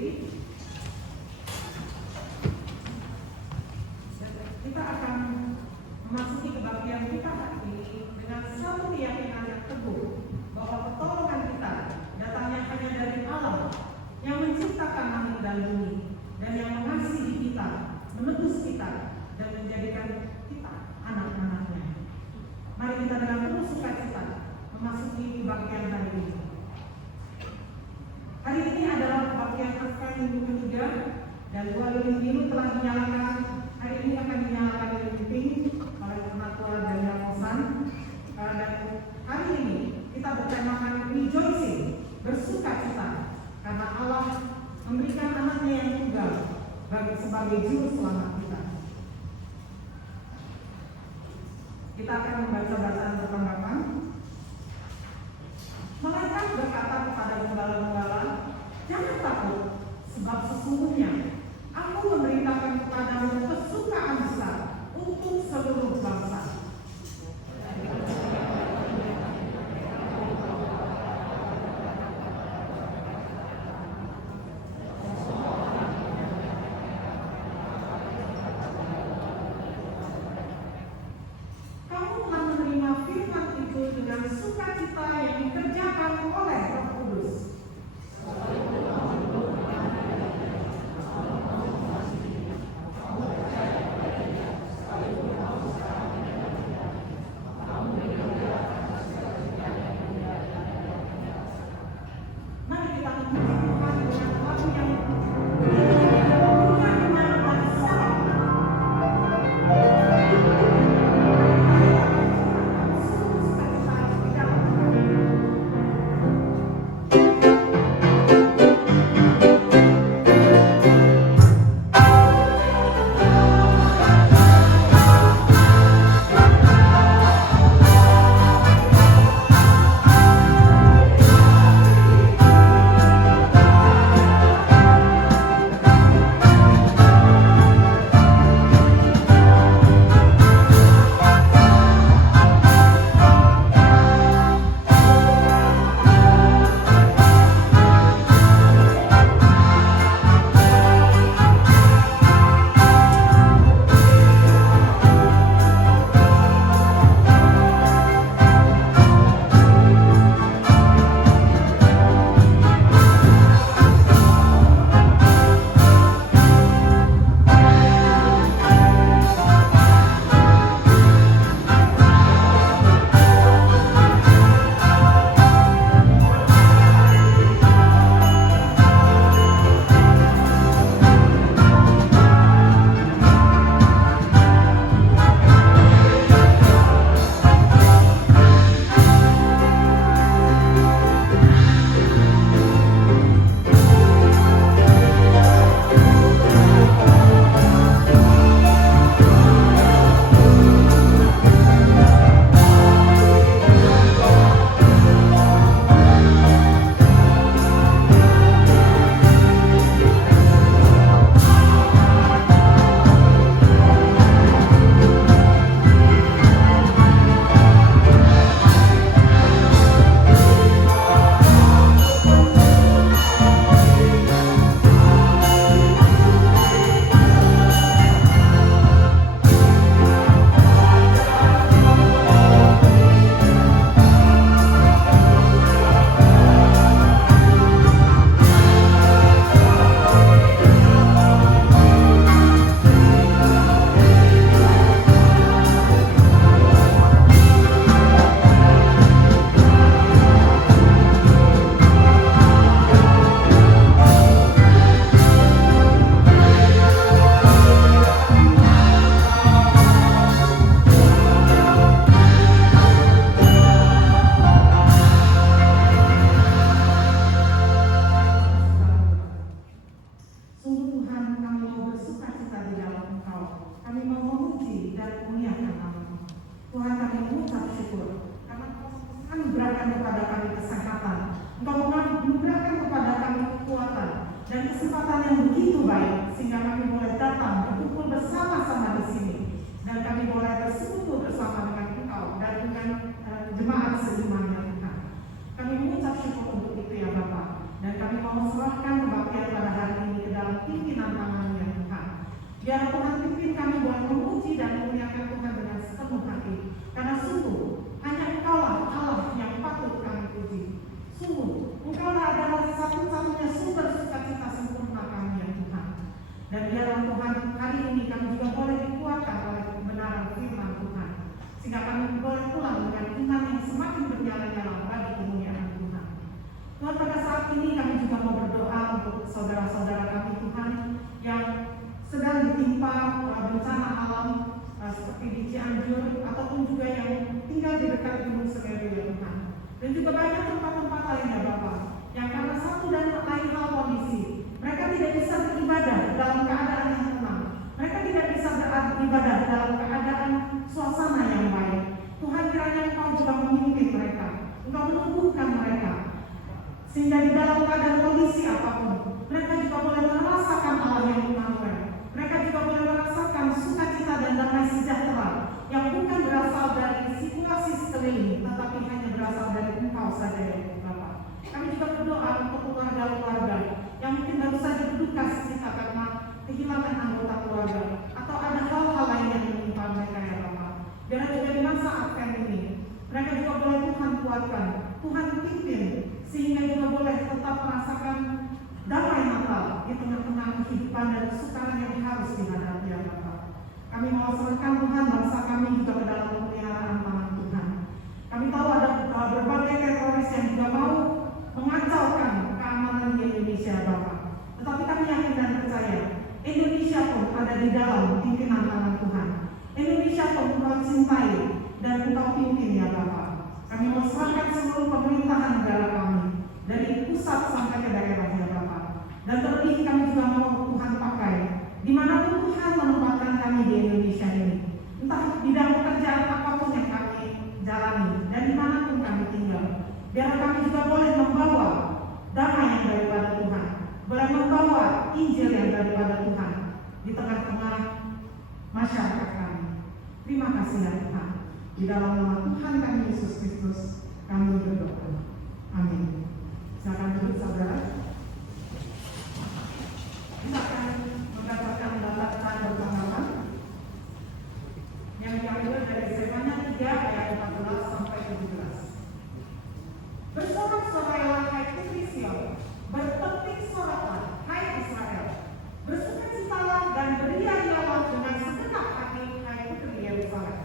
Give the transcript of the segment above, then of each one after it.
berdiri. Kita akan memasuki kebaktian kita hari ini dengan satu keyakinan yang teguh bahwa pertolongan kita datangnya hanya dari Allah yang menciptakan langit dan bumi dan yang mengasihi kita, menebus kita, dan menjadikan kita anak-anaknya. Mari kita dengan penuh sukacita memasuki kebaktian hari ini. Hari ini adalah kebaktian Paskah minggu ketiga dan 2 lilin biru telah dinyalakan. Hari ini akan dinyalakan lilin pink oleh penatua dari Raposan. Dan hari ini kita bertemakan rejoicing, bersukacita, karena Allah memberikan anaknya yang tunggal sebagai juru selamat kita. Kita akan membaca bacaan pertanggapan. Malaikat berkata kepada gembala-gembala, jangan takut, sebab sesungguhnya aku memberitakan kepadamu kesukaan besar untuk seluruh bangsa. Kamu telah menerima firman itu dengan sukacita yang dikerjakan oleh Roh Kudus. Mari kita memuji Tuhan dengan lagu yang mau serahkan kebaktian pada hari Biar Tuhan pimpin kami boleh memuji dan memuliakan Tuhan dengan sepenuh hati. Karena sungguh hanya Engkaulah Allah yang patut kami puji. Sungguh Engkaulah adalah satu-satunya sumber sukacita sempurna kami ya Tuhan. Dan biarlah Tuhan hari ini kami juga boleh dikuatkan oleh kebenaran firman Tuhan, sehingga kami boleh pulang dengan iman yang semakin berjalan-jalan bagi kemuliaan Tuhan. Tuhan, pada saat ini kami juga mau berdoa untuk saudara-saudara kami Tuhan yang sedang ditimpa bencana alam seperti di Cianjur ataupun juga yang tinggal di dekat Gunung Semeru ya Tuhan. Dan juga banyak tempat-tempat lainnya Bapak yang karena satu dan lain hal kondisi mereka tidak bisa beribadah dalam keadaan yang tenang. Mereka tidak bisa beribadah dalam keadaan suasana yang baik. Tuhan, kiranya Engkau juga memimpin mereka, Engkau menumbuhkan mereka, sehingga di dalam keadaan kondisi apapun mereka juga boleh merasakan Allah yang Immanuel. Mereka juga boleh merasakan sukacita dan damai sejahtera yang bukan berasal dari situasi sekeliling, tetapi hanya berasal dari Engkau saja ya Bapak. Kami juga berdoa untuk keluarga-keluarga yang mungkin baru saja berduka cita karena kehilangan anggota keluarga atau ada hal-hal lain yang menimpa mereka ya Bapak. Biar juga di masa Advent ini mereka juga boleh Tuhan kuatkan, Tuhan pimpin, sehingga juga boleh tetap merasakan damai Natal di tengah-tengah kehidupan dan kesukaran yang harus dihadapi ya Bapak. Kami mau serahkan Tuhan bangsa kami juga ke dalam pemeliharaan tangan Tuhan. Kami tahu ada berbagai teroris yang juga mau mengacaukan keamanan di Indonesia Bapak. Tetapi kami yakin dan percaya Indonesia pun ada di dalam pimpinan tangan Tuhan. Indonesia pun Engkau cintai dan Engkau pimpin ya Bapak. Kami mau serahkan seluruh pemerintahan negara kami dari pusat sampai ke daerah ya Bapak. Dan terlebih kami juga mau Tuhan pakai dimanapun Tuhan menempatkan kami di Indonesia ini. Entah bidang pekerjaan apapun yang kami jalani dan dimanapun kami tinggal. Biar kami juga boleh membawa damai yang daripada Tuhan, boleh membawa Injil yang daripada Tuhan di tengah-tengah masyarakat kami. Terima kasih ya Tuhan. Di dalam nama Tuhan kami Yesus Kristus kami berdoa. Amin. Silakan duduk saudara. Silakan mengatakan bacaan bersama-sama yang diambil dari Zefania 3 ayat 14 sampai 17. Bersorak-sorailah hai putri Sion, berpetik soraklah hai Israel. Bersukacitalah dan beria-rialah dengan segenap hati hai putri Yerusalem.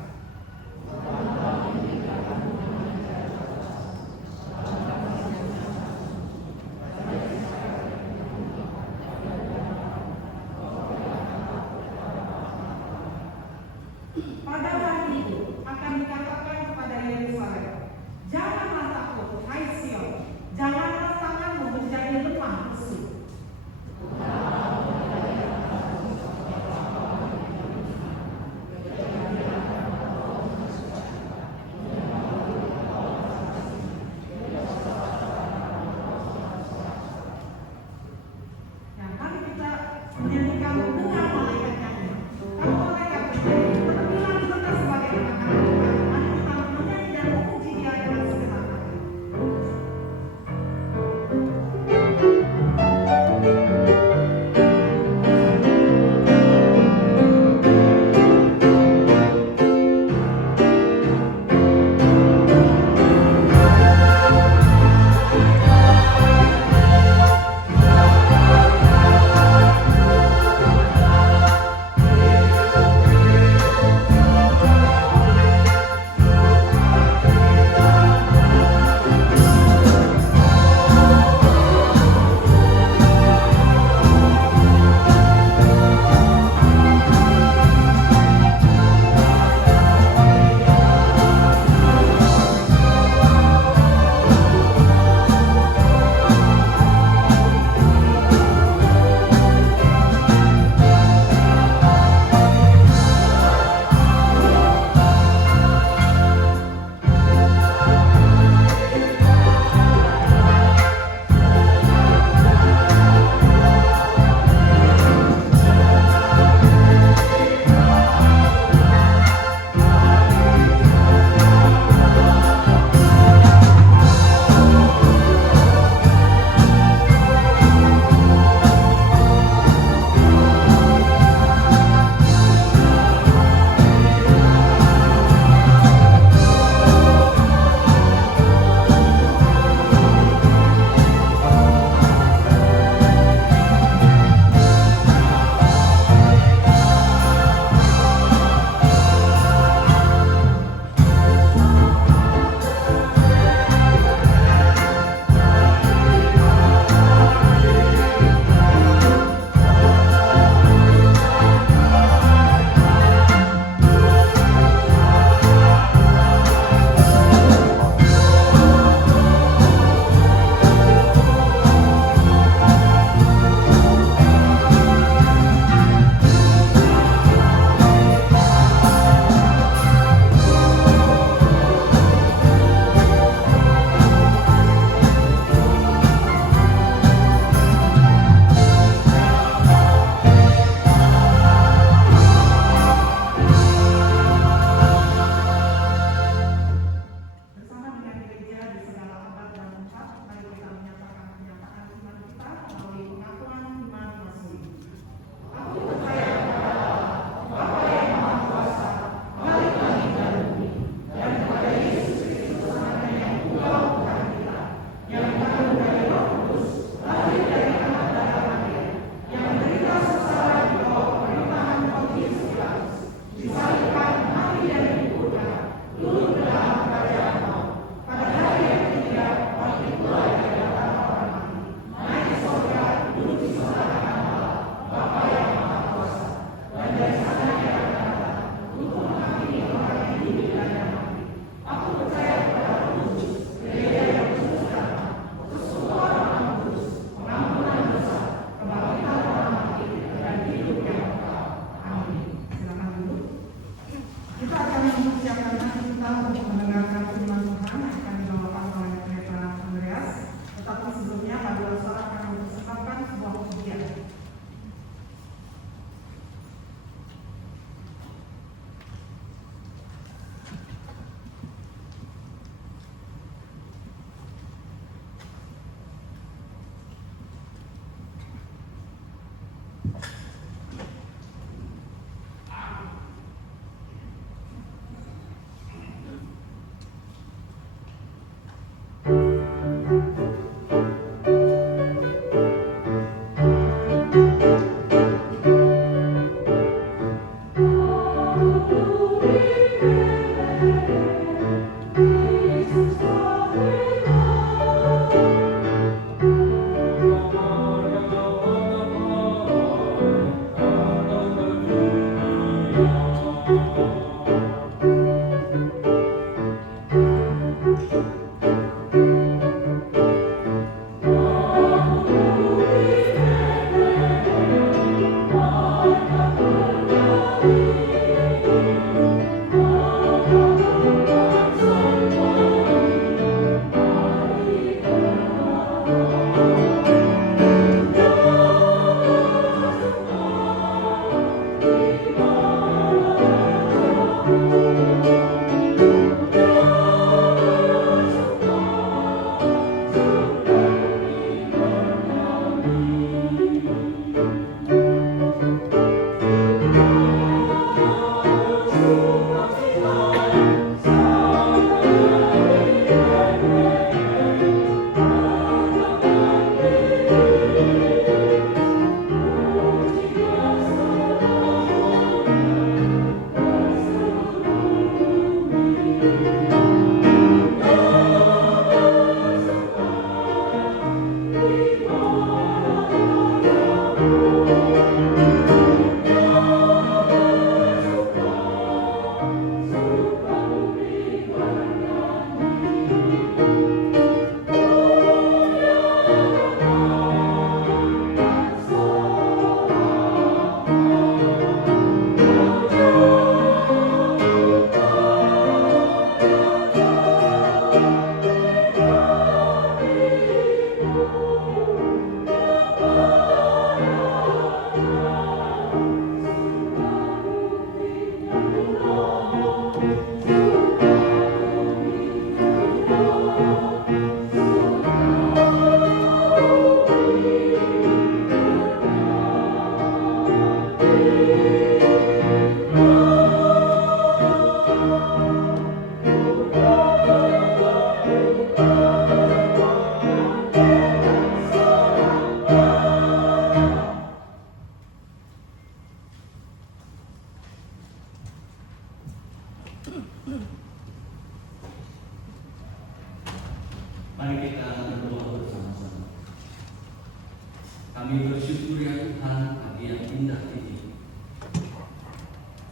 indah ini.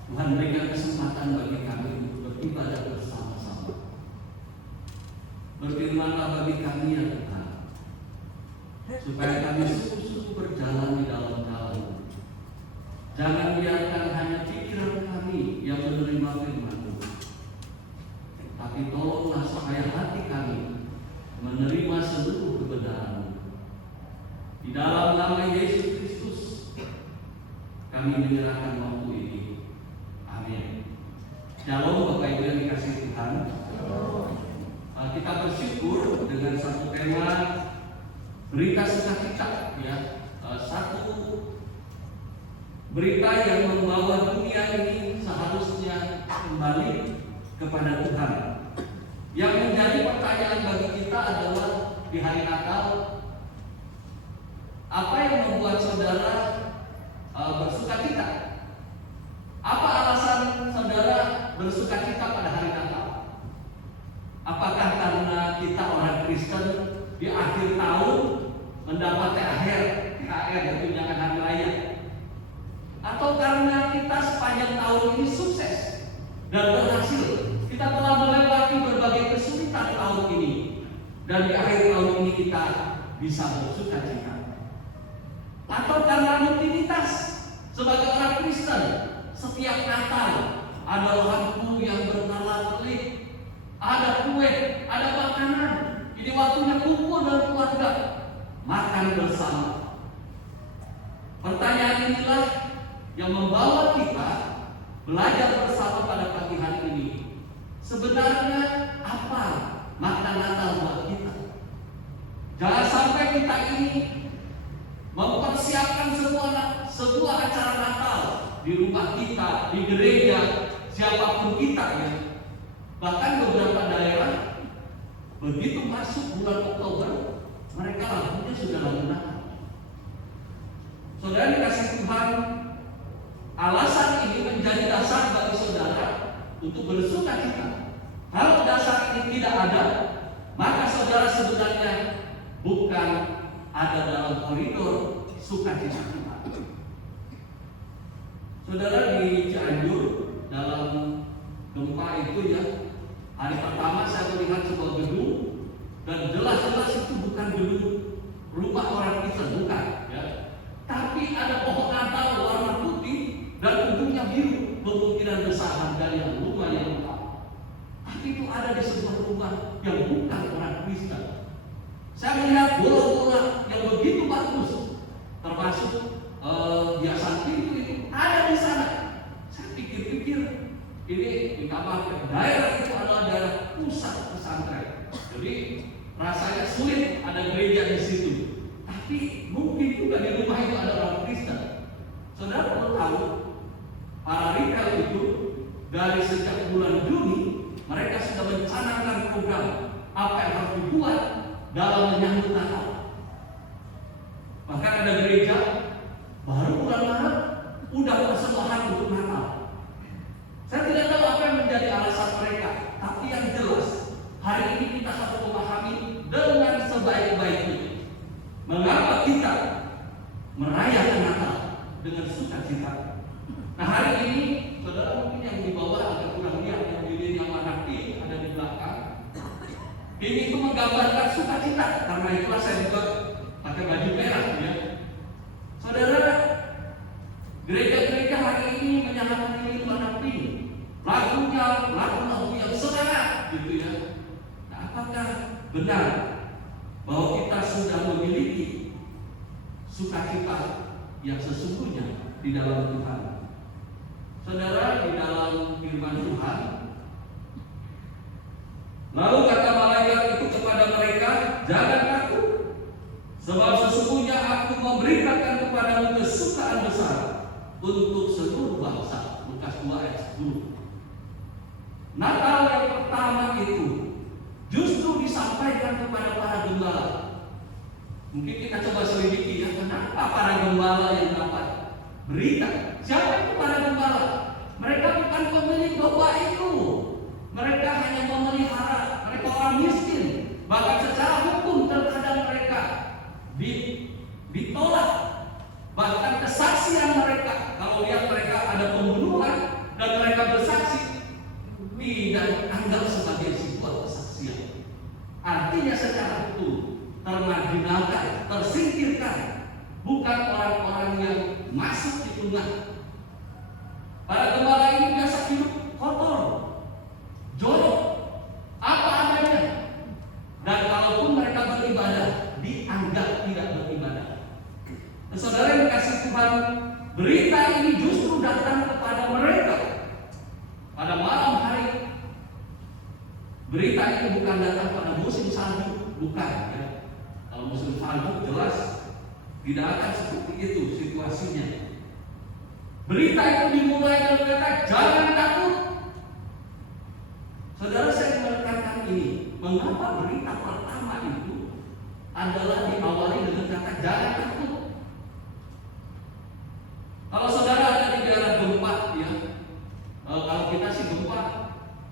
Tuhan berikan kesempatan bagi kami untuk beribadah bersama-sama. Berfirmanlah bagi kami ya Tuhan, supaya kami sungguh-sungguh berjalan di dalam jalan. Jangan biarkan hanya pikiran kami yang menerima firman-Mu, tapi tolonglah supaya hati kami menerima seluruh kebenaran. Di dalam nama Yesus Kristus kami menyerahkan waktu ini. Amin. Shalom Bapak Ibu yang dikasihi Tuhan. Kita bersyukur dengan satu tema berita sukacita, ya. Satu berita yang membawa dunia ini seharusnya kembali kepada Tuhan. Yang menjadi pertanyaan bagi kita adalah di hari Natal, apa yang membuat saudara bersukacita? Apa alasan saudara bersukacita pada hari Natal? Apakah karena kita orang Kristen di akhir tahun mendapat THR dan tunjangan hari raya? Atau karena kita sepanjang tahun ini sukses dan berhasil? Kita telah melewati berbagai kesulitan tahun ini, dan di akhir tahun ini kita bisa bersukacita. Atau karena rutinitas sebagai orang Kristen, setiap Natal ada lampu yang berwarna-warni, ada kue, ada makanan. Ini waktunya kumpul dan keluarga makan bersama. Pertanyaan inilah yang membawa kita belajar bersama pada pagi hari ini. Sebenarnya apa makna Natal buat kita? Jangan sampai kita ini mempersiapkan sebuah acara Natal di rumah kita, di gereja, siapapun kita, ya. Bahkan beberapa daerah begitu masuk bulan Oktober, mereka lampunya sudah lalu Natal. Saudara dikasih Tuhan, alasan ini menjadi dasar bagi saudara untuk bersukacita. Kalau dasar ini tidak ada, maka saudara sebenarnya bukan ada dalam koridor sukacita kita. Saudara, di Cianjur dalam gempa itu, ya, hari pertama saya melihat sebuah gedung, dan jelas-jelas itu bukan gedung rumah orang Kristen, bukan, ya. Tapi ada pohon Natal warna putih dan ujungnya biru, kemungkinan besar harganya lumayan mahal. Tapi itu ada di sebuah rumah yang bukan orang Kristen. Saya melihat bola-bola yang begitu bagus, termasuk hiasan pintu itu ada di sana. Saya pikir-pikir, ini dikabarkan daerah itu adalah daerah pusat pesantren. Jadi rasanya sulit ada gereja di situ. Tapi mungkin juga di rumah itu ada orang Kristen. Saudara perlu tahu, para retail itu dari sejak bulan Juni mereka sudah mencanangkan program apa yang harus dibuat dalam menyambut Natal. Bahkan ada gereja baru bulan Maret udah persembahan untuk Natal. Saya tidak tahu apa yang menjadi alasan mereka, tapi yang jelas hari ini kita harus memahami dengan sebaik-baiknya mengapa kita merayakan Natal dengan sukacita. Nah, hari ini saudara mungkin yang di bawah agak kurang lihat, yang di yang warna pink ada di belakang. Ini itu menggambarkan sukacita, karena itulah saya juga pakai baju merah, ya. Saudara, gereja-gereja hari ini menyalakan ini warna pink. Lagunya lagu yang semangat, gitu, ya. Nah, apakah benar bahwa kita sudah memiliki sukacita yang sesungguhnya di dalam Tuhan? Saudara, di dalam firman Tuhan, lalu kata malaikat itu kepada mereka, jangan takut, sebab sesungguhnya aku memberitakan kepadamu kesukaan besar untuk seluruh bangsa. Lukas 2 ayat 10. Natal yang pertama itu justru disampaikan kepada para gembala. Mungkin kita coba selidiki, ya, kenapa para gembala yang dapat berita? Siapa itu para gembala? Mereka bukan pemilik domba itu. Mereka hanya memelihara. Mereka orang miskin. Bahkan secara hukum terkadang mereka ditolak. Bahkan kesaksian mereka ada pembunuhan dan mereka bersaksi, tidak dianggap sebagai sebuah kesaksian. Artinya secara hukum termarginalkan, tersingkirkan, bukan orang-orang yang masuk di tengah. Para gembala ini biasa hidup kotor, jorok, apa adanya, dan kalaupun mereka beribadah, dianggap tidak beribadah. Saudara yang dikasih Tuhan, berita ini justru datang kepada mereka pada malam hari. Berita itu bukan datang pada musim salju, bukan ya. Kalau musim salju jelas tidak akan seperti itu situasinya. Berita itu dimulai dengan kata jangan takut. Saudara, saya menekankan ini, mengapa berita pertama itu adalah diawali dengan kata jangan takut. Kalau saudara ada di daerah gempa ya, kalau kita sih gempa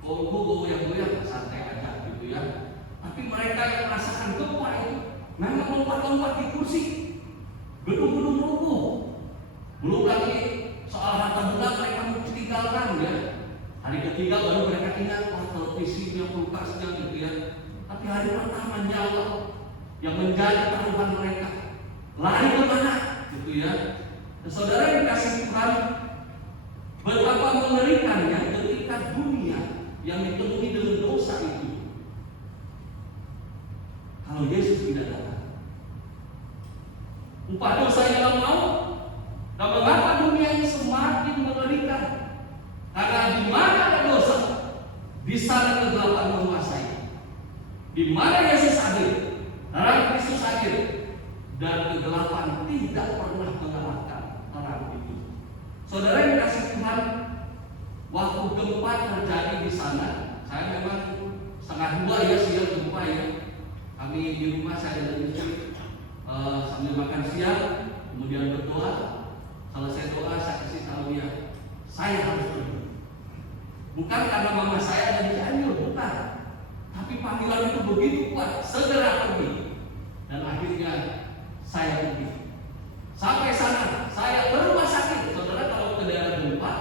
goyang-goyang santai aja gitu ya. Tapi mereka yang merasakan gempa itu memang lompat-lompat di kursi, gedung-gedung rubuh. Belum lagi soal harta benda mereka tinggalkan ya. Hari ketiga baru mereka ingat televisinya, kulkasnya gitu ya. Tapi hari pertama nyawa yang menjadi taruhan mereka, lari kemana gitu ya. Saudara yang dikasih Tuhan, betapa mengerikannya ketika dunia yang dipenuhi dengan dosa itu, kalau Yesus tidak datang. Upah dosa ialah maut. Dan mengapa dunia ini semakin mengerikan? Karena di mana ada dosa, di sana kegelapan menguasai. Di mana Yesus hadir, terang Kristus hadir, dan kegelapan tidak pernah mengalahkan terang itu. Saudara yang dikasih Tuhan, waktu gempa terjadi di sana, saya memang 1:30 ya siang gempa ya. Kami di rumah saya dan istri sambil makan siang, kemudian berdoa. Selesai doa saya kasih tahu dia, saya harus pergi. Bukan karena mama saya ada di Cianjur, bukan. Tapi panggilan itu begitu kuat, segera pergi. Dan akhirnya saya pergi. Sampai sana, saya ke rumah sakit. Saudara kalau ke daerah gempa,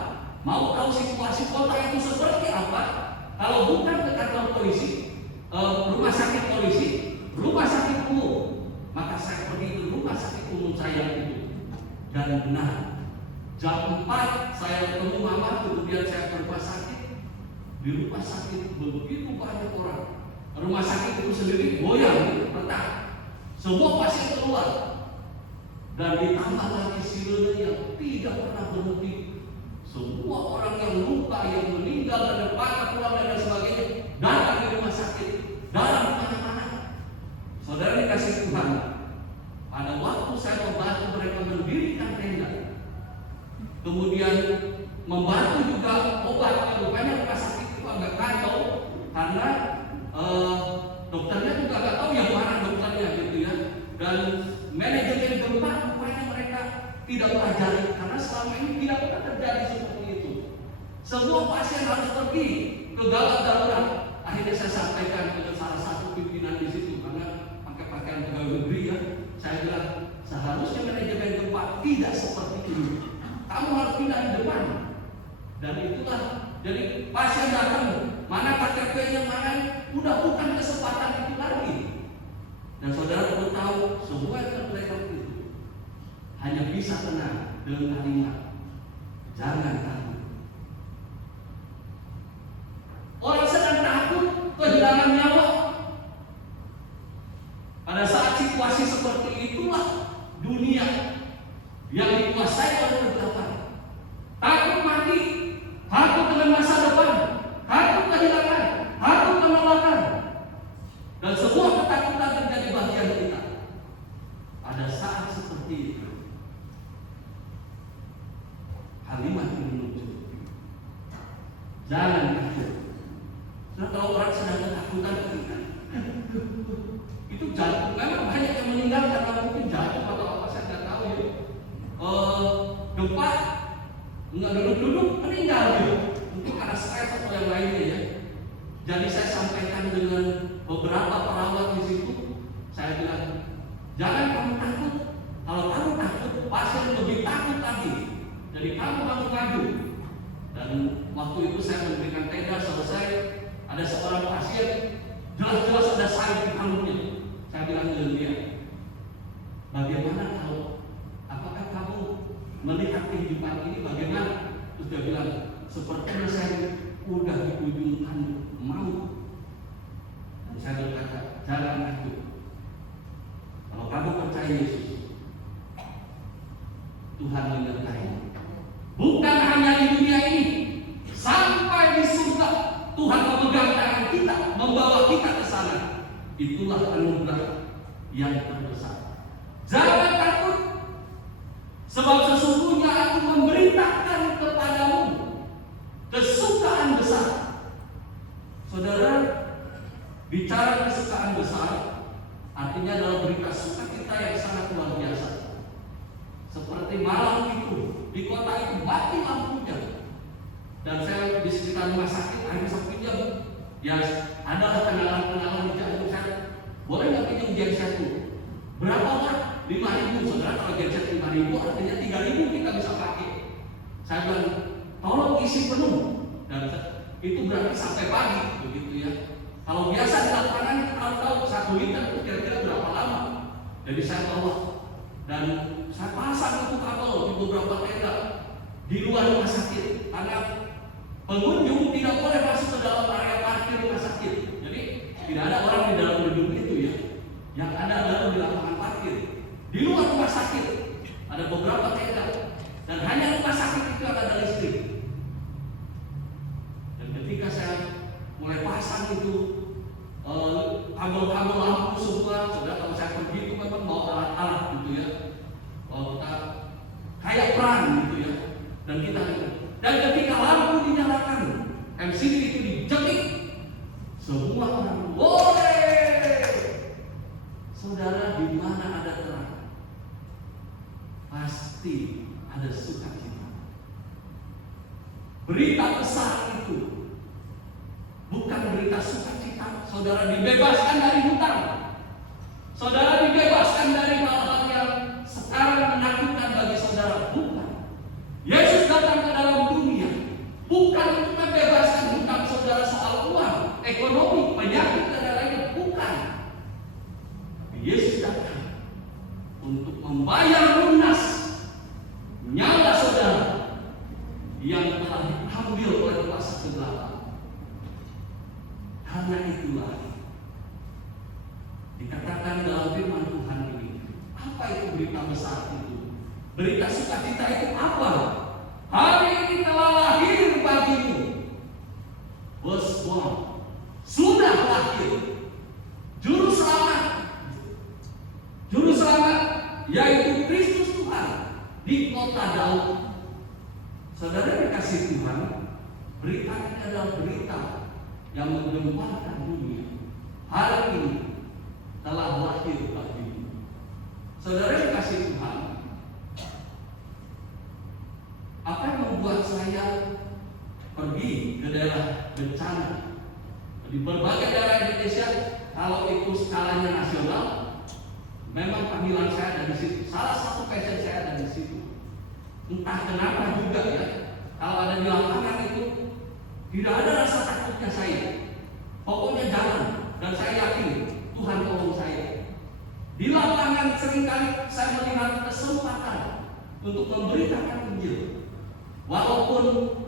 mau tahu situasi kota itu seperti apa? Kalau bukan ke kantor polisi, rumah sakit polisi, rumah sakit umum, maka saya pergi ke rumah sakit umum saya itu. Dan benar, jam 4 saya ketemu mama, kemudian saya ke rumah sakit. Di rumah sakit begitu banyak orang. Rumah sakit itu sendiri goyang, retak. Semua pasien keluar. Dan ditambah lagi sirene yang tidak pernah berhenti. Semua orang yang luka, yang meninggal, dan patah tulang dan sebagainya datang di rumah sakit, dalam mana-mana. Saudara dikasih Tuhan, pada waktu saya membantu mereka mendirikan tenda, kemudian membantu juga obat, rupanya rumah sakit itu agak kacau karena dokternya juga agak tahu yang mana dokternya gitu ya. Dan manajemen gempa rupanya mereka tidak pelajari karena selama ini tidak pernah terjadi seperti itu. Semua pasien harus pergi ke gawat darurat. Akhirnya saya sampaikan dengan salah satu pimpinan di situ karena pakai pakaian pegawai negeri ya. Saya bilang seharusnya manajemen gempa tidak seperti ini. Kamu harus pindah di depan. Dan itulah, jadi pasien datang, mana KTP-nya mana, udah bukan kesempatan itu lagi. Dan saudara perlu tahu, semua yang terjadi itu hanya bisa tenang dengan kalimat jangan takut. Orang sedang takut kehilangan nyawa. Pada saat situasi seperti itulah dunia yang dikuasai oleh kegelapan. Takut mati, takut dengan masa depan, takut kehilangan, takut penolakan, dan semua ketakutan menjadi bagian kita. Pada saat seperti itu, kalimat ini muncul. Jangan takut. Nah, kalau orang sedang ketakutan, itu jatuh. Memang banyak yang meninggal karena mungkin jatuh atau apa, saya tidak tahu ya. Gempa, nggak duduk-duduk meninggal gitu. Mungkin karena stres atau yang lainnya ya. Jadi saya sampaikan dengan beberapa perawat di situ, saya bilang, jangan kamu takut. Kalau kamu takut, pasien lebih takut lagi. Jadi kamu bangun maju. Dan waktu itu saya memberikan tenda selesai, ada seorang pasien, jelas-jelas ada salib di tangannya. Saya bilang ke dia, bagaimana kalau, apakah kamu melihat kehidupan ini bagaimana? Terus dia bilang, sepertinya saya udah di ujung tanduk maut. Dan saya berkata, jangan takut. Kalau kamu percaya Yesus, Tuhan menyertai. Bukan hanya di dunia ini, sampai di surga Tuhan memegang tangan kita, membawa kita ke sana. Itulah anugerah yang terbesar. Jangan takut, sebab sesungguhnya aku memberitakan kepadamu kesukaan besar. Saudara, bicara kesukaan besar artinya adalah berita sukacita yang sangat luar biasa. Seperti malam itu di kota itu mati lampunya, dan saya di sekitar rumah sakit ada sampingnya, ya adalah kenalan-kenalan di jantung saya. Boleh nggak pinjam genset itu? Berapa Pak? 5.000. Saudara, kalau genset 5.000 artinya 3.000 kita bisa pakai. Saya bilang, tolong isi penuh, dan itu berarti sampai pagi begitu ya. Kalau biasa di lapangan kita tahu 1 liter itu kira-kira berapa lama. Jadi saya bawa dan saya pasang itu kabel di beberapa tenda di luar rumah sakit, karena pengunjung tidak boleh masuk ke dalam area parkir rumah sakit. Jadi tidak ada orang di dalam gedung itu ya. Yang ada adalah di lapangan parkir. Di luar rumah sakit ada beberapa tenda, dan hanya rumah sakit itu akan ada listrik. Dan ketika saya mulai pasang itu kabel-kabel lampu semua, saudara, kalau saya pergi itu memang bawa alat-alat gitu ya. Kita kayak perang gitu ya. Dan ketika lampu dinyalakan, MCD itu dijepit, semua orang boleh. Saudara, di mana ada terang, pasti ada sukacita. Berita besar itu bukan berita sukacita. Saudara dibebaskan dari hutang, saudara dibebaskan dari hal-hal yang sekarang menakutkan bagi saudara. Bukan. Yesus datang ke dalam dunia bukan untuk membebaskan hutang saudara soal uang, ekonomi, penyakit dan lain-lain. Bukan. Yesus datang untuk membayar lunas nyawa saudara yang telah diambil oleh kuasa kegelapan. Karena itulah dikatakan dalam firman Tuhan ini, apa itu berita besar itu? Berita sukacita itu apa? Hari ini telah lahir bagimu, was born, sudah lahir juru selamat, yaitu Kristus Tuhan di kota Daud. Saudara dikasih Tuhan, berita ini adalah berita yang menggemparkan dunia. Hari ini telah lahir bagimu. Saudara dikasih Tuhan, apa yang membuat saya pergi ke daerah bencana di berbagai daerah Indonesia? Kalau itu skalanya nasional, memang panggilan saya ada di situ. Salah satu passion saya ada di situ. Entah kenapa juga ya, kalau ada di lapangan itu tidak ada rasa takutnya saya. Pokoknya jalan, dan saya yakin Tuhan tolong saya. Di lapangan seringkali saya melihat kesempatan untuk memberitakan Injil. Walaupun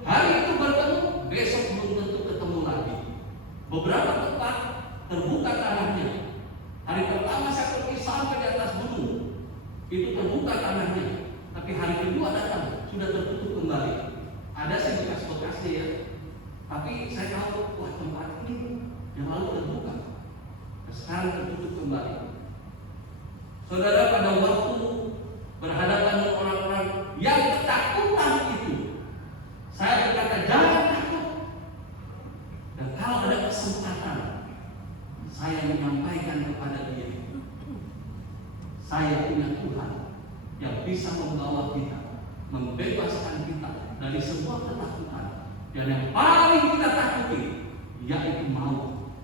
hari itu bertemu, besok belum tentu ketemu lagi. Beberapa tempat terbuka tanahnya. Hari pertama saya pergi sampai di atas gunung, itu terbuka tanahnya. Tapi hari kedua datang, sudah tertutup kembali. Ada sih bekas-bekasnya ya. Tapi saya tahu, wah tempat ini yang lalu terbuka, sekarang tertutup kembali. Saudara, pada waktu berhadapan dengan orang-orang yang ketakutan itu, saya berkata jangan takut. Dan kalau ada kesempatan, saya menyampaikan kepada dia, saya punya Tuhan yang bisa membawa kita, membebaskan kita dari semua ketakutan. Dan yang paling kita takuti yaitu maut.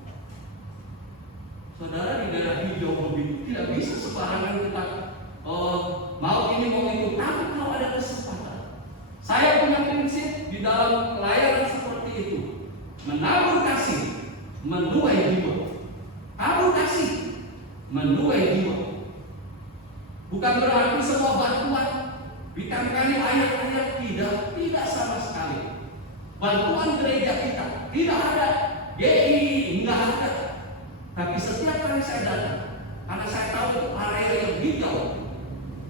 Saudara, di daerah hijau begitu tidak bisa sembarangan kita mau ini mau itu. Tapi kalau ada kesempatan, menuai jiwa. Tabur kasih menuai jiwa. Bukan berarti semua bantuan ditangani ayat-ayat, tidak sama sekali. Bantuan gereja kita tidak ada, enggak ada. Tapi setiap kali saya datang, karena saya tahu area yang hijau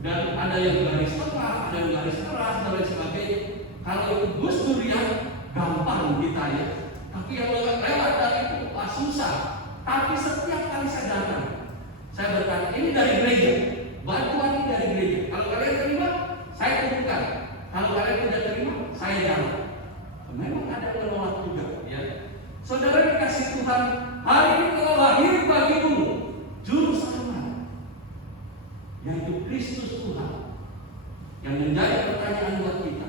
dan ada yang garis tengah, ada yang garis keras dan lain sebagainya. Kalau Gus Durian gampang kita ya, tapi yang lewat dari itu susah. Tapi setiap kali saya datang, saya berkata ini dari gereja, bantuan ini dari gereja. Kalau kalian terima, saya tunjukkan. Kalau kalian tidak terima, saya jawab. Memang ada yang menolak juga, ya. Saudara dikasih Tuhan, hari ini telah lahir bagimu juru selamat, yaitu Kristus Tuhan, yang menjadi pertanyaan buat kita.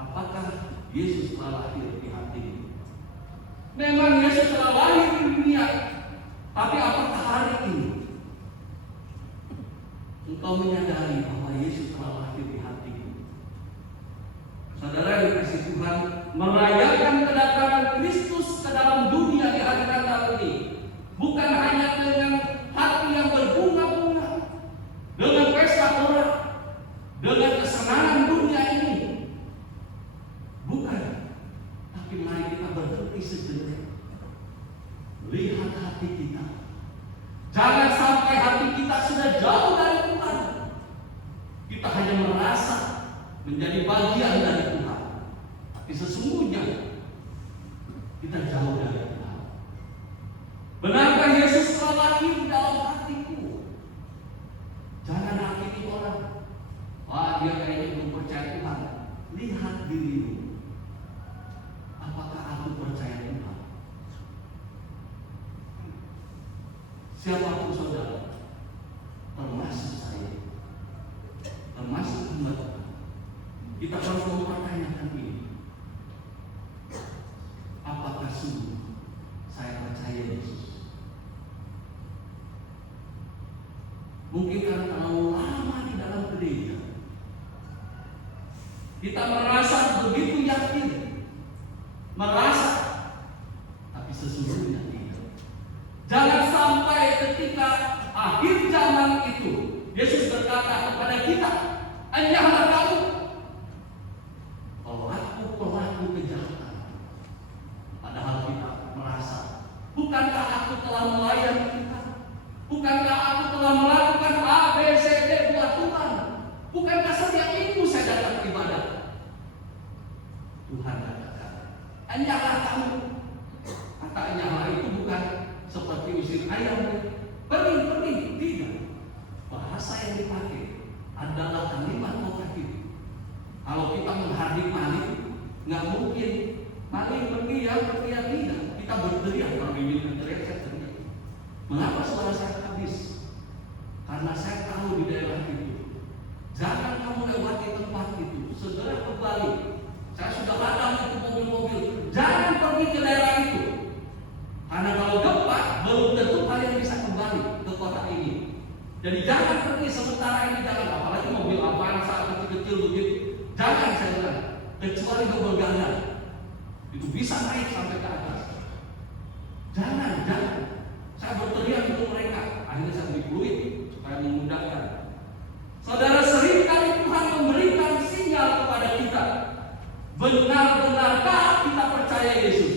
Apakah Yesus telah lahir di hatimu? Memang Yesus telah lahir di dunia, tapi apakah hari ini engkau menyadari bahwa Yesus telah lahir di hatimu? Saudara yang dikasih Tuhan, merayakan kedatangan Kristus ke dalam dunia di hari Natal ini bukan hanya dengan hati yang berbunga-bunga, dengan pesta pora, dengan kesenangan dunia ini. Bukan. Tapi mari kita berhenti sejenak. Lihat hati kita. Jangan sampai hati kita sudah jauh dari Tuhan. Kita hanya merasa menjadi bagian dari Tuhan, tapi sesungguhnya kita jauh dari Tuhan. Benarkah Yesus telah lahir dalam hatiku? Jangan hakimi orang. Wah, dia kayaknya belum percaya Tuhan. Lihat dirimu. Apakah aku percaya Tuhan? Siapapun saudara, termasuk saya, termasuk umat, kita harus mempertanyakan ini. Apakah sungguh saya percaya Yesus? Mungkin karena terlalu lama di dalam gereja, kita merasa begitu yakin, merasa, tapi sesungguhnya tidak. Jangan sampai ketika akhir zaman itu Yesus berkata kepada kita, "Enyahlah kamu pelaku kejahatan." Padahal kita merasa, bukankah aku telah melayani Tuhan? Bukankah aku telah melakukan A, B, C, D buat Tuhan? Bukankah setiap minggu saya datang ibadah? Tuhan katakan, "Enyahlah kamu." Kata enyahlah itu bukan seperti usir ayam, pergi. Tidak. Bahasa yang dipakai adalah kalimat motif. Kalau kita menghardik maling, nggak mungkin maling pergi ya tidak. Kita berteriak, kalau ingin berteriak saya teriak. Mengapa suara saya habis? Karena saya tahu di daerah itu, jangan kamu lewati tempat itu, segera kembali. Saya sudah hadang itu mobil-mobil, jangan pergi ke daerah itu. Karena kalau gempa, belum tentu kalian bisa kembali ke kota ini. Jadi jangan pergi sementara ini, jangan. Apalagi mobil Avanza kecil-kecil begitu, jangan saya bilang. Kecuali double ganda, itu bisa naik sampai ke atas. Jangan. Saya berteriak untuk mereka. Akhirnya saya beri fluid supaya memudahkan. Saudara, seringkali Tuhan memberikan sinyal kepada kita. Benar-benarkah kita percaya Yesus?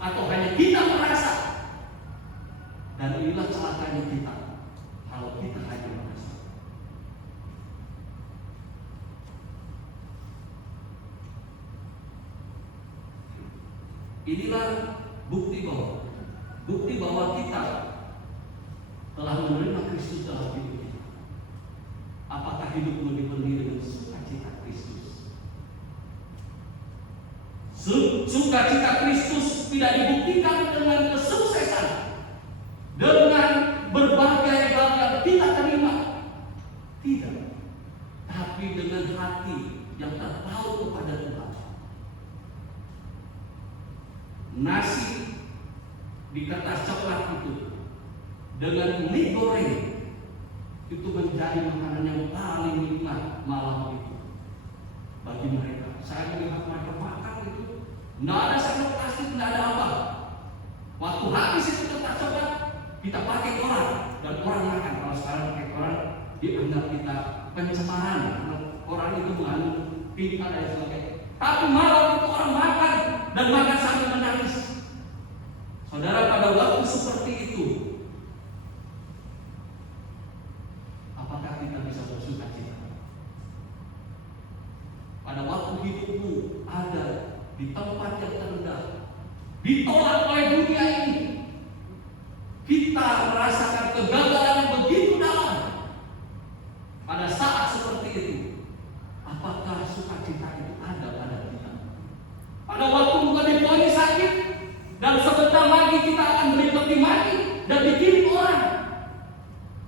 Atau hanya kita merasa? Dan inilah celakanya kita, kalau kita hanya merasa. Inilah bukti bahwa kita telah menerima Kristus dalam hidup kita. Apakah hidupmu dipenuhi dengan sukacita Kristus? Sukacita Kristus tidak dibuktikan dengan kesuksesan, dengan berbagai hal yang kita terima. Tidak. Tapi dengan hati yang terpaut kepada Tuhan. Nasi di kertas coklat itu dengan mie goreng itu menjadi makanan yang paling nikmat malam itu bagi mereka. Saya melihat mereka makan itu, nggak ada sendok plastik, koran dan orang makan. Kalau sekarang pakai koran dianggap kita pencemaran. Koran itu mengandung tinta dan sebagainya. Tapi malam itu orang makan dan makan sambil menangis. Saudara, pada waktu seperti itu, apakah kita bisa bersuka cita? Pada waktu hidupmu ada di tempat yang terendah, ditolak oleh dunia ini, kita merasakan kegagalan yang begitu dalam. Pada saat seperti itu, apakah sukacita itu ada pada kita? Pada waktu bukan divonis sakit dan sebentar lagi kita akan menikmati mati dan dikirim orang,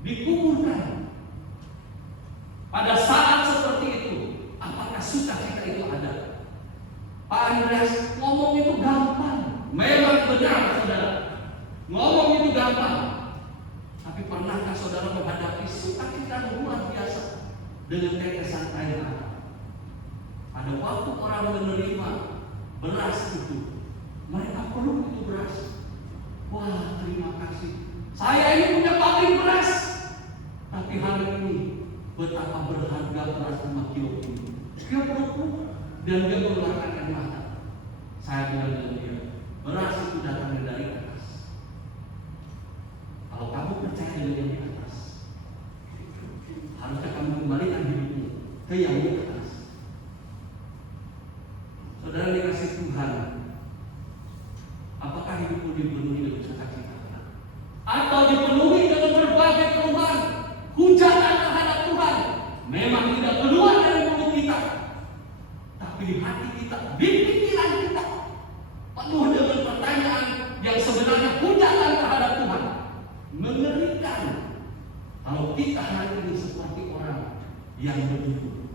dikuburkan. Pada saat seperti itu, apakah sukacita itu ada? Pak Andreas ngomong itu gampang. Memang benar, saudara. Ngomong itu gampang. Tapi pernahkah saudara menghadapi sukacita luar biasa dengan tetesan air mata? Pada waktu orang menerima beras itu, mereka peluk itu beras. Wah, terima kasih. Saya ini punya pabrik beras. Tapi hari ini betapa berharga beras 5 kilo ini. Dia peluk dan dia mengeluarkan air mata. Saya bilang dengan dia, beras itu datang dari atas. Kalau kamu percaya dengan yang di atas, harusnya kamu kembalikan hidupmu ke yang di atas. Saudara dikasih Tuhan, apakah hidupmu dipenuhi dengan sukacita? Atau dipenuhi dengan berbagai keluhan, hujatan terhadap Tuhan? Memang tidak keluar dari mulut kita, tapi di hati kita, di pikiran kita, penuh dengan pertanyaan yang sebenarnya hujatan terhadap Tuhan. Mengerikan kalau kita hari ini seperti orang yang begitu.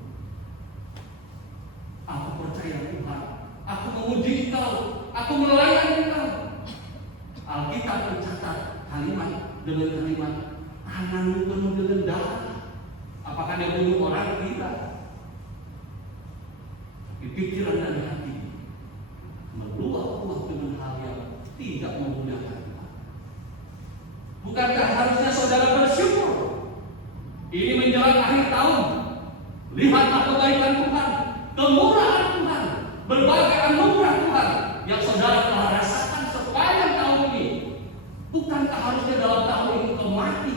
Aku percaya Tuhan, aku memuji Engkau, aku melayani Engkau. Alkitab mencatat kalimat demi kalimat, tanganmu penuh dengan darah. Apakah dia bunuh orang? Tidak. Di pikiran dan hati meluap-luap dengan hal yang tidak memuliakan Tuhan. Bukankah harusnya saudara bersyukur? Ini menjelang akhir tahun. Lihatlah kebaikan Tuhan, kemurahan Tuhan, berbagai anugerah Tuhan yang saudara telah rasakan sepanjang tahun ini. Bukankah harusnya dalam tahun ini kau mati?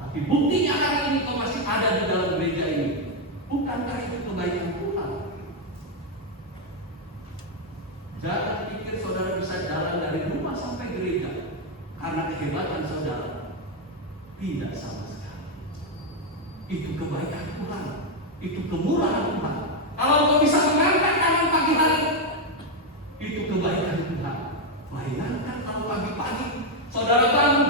Tapi buktinya hari ini kau masih ada di dalam gereja ini. Bukankah itu kebaikan Tuhan? Jangan pikir saudara bisa jalan dari rumah sampai gereja karena kehebatan saudara. Tidak sama sekali. Itu kebaikan Tuhan, itu kemurahan Tuhan. Kalau kau bisa mengangkat tangan pagi hari, itu kebaikan Tuhan. Bayangkan kalau pagi-pagi saudara bangun,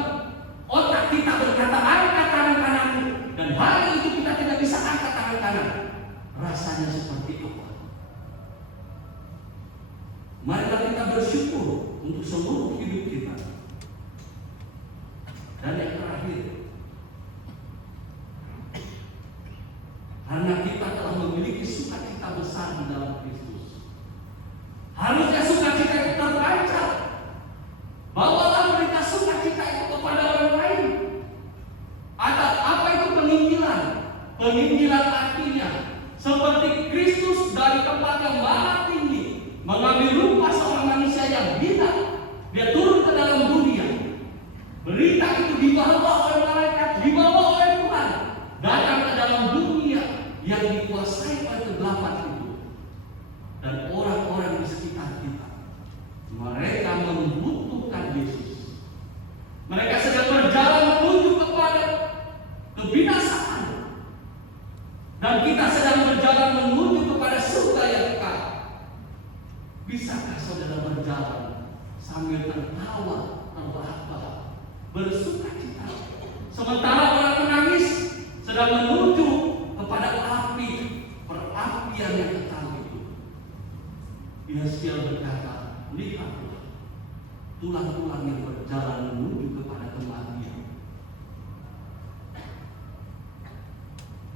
otak kita berkata angkat tangan kananmu, dan hari itu kita tidak bisa angkat tangan kanan. Rasanya seperti apa? Marilah kita bersyukur untuk seluruh hidup kita. Dan yang terakhir, karena kita telah memiliki sukacita besar di dalam Kristus, harusnya sukacita itu terpancar. Bawalah berita sukacita itu kepada orang lain. Atau apa itu penginjilan? Penginjilan artinya seperti Kristus dari tempat yang maha tinggi mengambil rupa seorang manusia yang hina, dia turun ke dalam dunia. Berita itu dibawa oleh malaikat, dibawa oleh Tuhan, datang ke dalam dunia yang dikuasai oleh kegelapan itu. Dan orang-orang di sekitar kita, mereka membutuhkan Yesus. Mereka sedang berjalan menuju kepada kebinasaan, dan kita sedang berjalan menuju kepada surga yang kekal. Bisakah saudara berjalan sambil tertawa, terbahak-bahak, bersukacita, sementara orang menangis sedang menuju kepada api perapian yang kekal itu? Yesus berkata, lihatlah tulang-tulang yang berjalan menuju kepada kematian.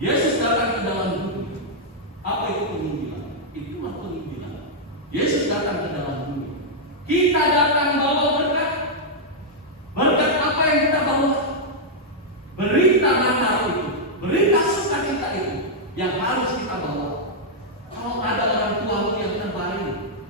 Yesus datang ke dalam dunia. Apa itu penginjilan? Itulah penginjilan. Yesus datang ke dalam dunia. Kita datang bawa berkat. Berkat apa yang kita bawa kita itu yang harus kita bawa. Kalau ada orang tuamu yang terbaring,